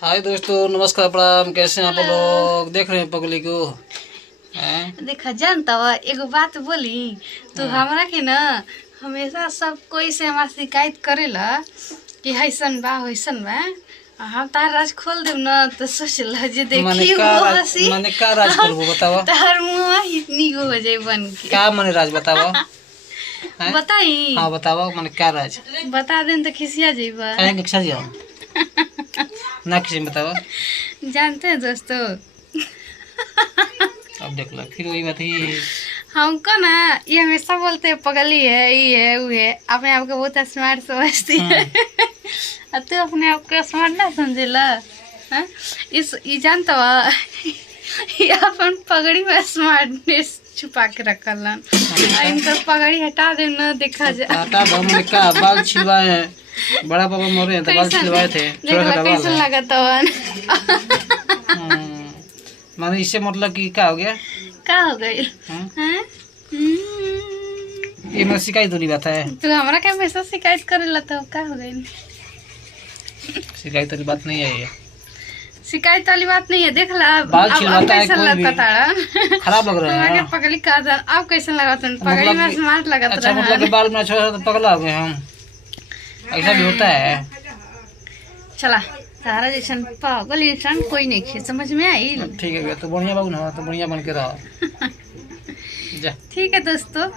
हाय दोस्तों, नमस्कार, प्रणाम। कैसे हैं आप लोग? देख रहे हैं पगली को। देखा जानता वा एगो बात बोली तो हमरा के ना हमेशा सब कोई से हमार शिकायत करेला कि हैसन बा वैसन बा। हम तार राज खोल देम ना तो सोच ल जे देखी वो हंसी माने का राज करबो बतावा। तार मुंह इतनी हो जाए बन के का माने राज बतावा। बताई। हाँ बतावा, माने क्या राज बता देन तो खिसिया जाइबा। अरे कक्षा जाओ ना, किसी में बतावा। जानते हैं दोस्तों, अब देख लो फिर वही बात ही। हमको ना ये हमेशा बोलते हैं पगली है, ये है वो है, अपने आप को बहुत स्मार्ट समझती है। और तू अपने आप को स्मार्ट ना समझेला। हाँ? ये जानता हुआ ये अपन पगड़ी में स्मार्टनेस छुपा के रखल। इनका पगड़ी हटा दे ना, देखा जाए हटा दो। मैंने का बाल छिलवाए हैं, बड़ा पापा मरे हैं तो बाल छिलवाए थे। कैसा लगा था माने इससे मतलब कि क्या हो गया, क्या हो गई। ये मैं शिकायत वाली बात है। तू हमारा क्या हमेशा शिकायत करेला तो क्या हो गई। शिकायत वाली बात नहीं है ये। शिकायत वाली बात नहीं है। देख ला बाल छिलवाता है कोई भी, भी खराब लग रहा है। पगली का अब कैसे लगा पगड़ी में स्मार्ट लगा। अच्छा मतलब कि बाल में छोटा तो पगला हो गए हम, ऐसा भी होता है। चला सारा जैसन पागल इंसान कोई नहीं खे, समझ में आई। ठीक है, तो बढ़िया बाबू ना, तो बढ़िया बन के रहो। ठीक है दोस्तों।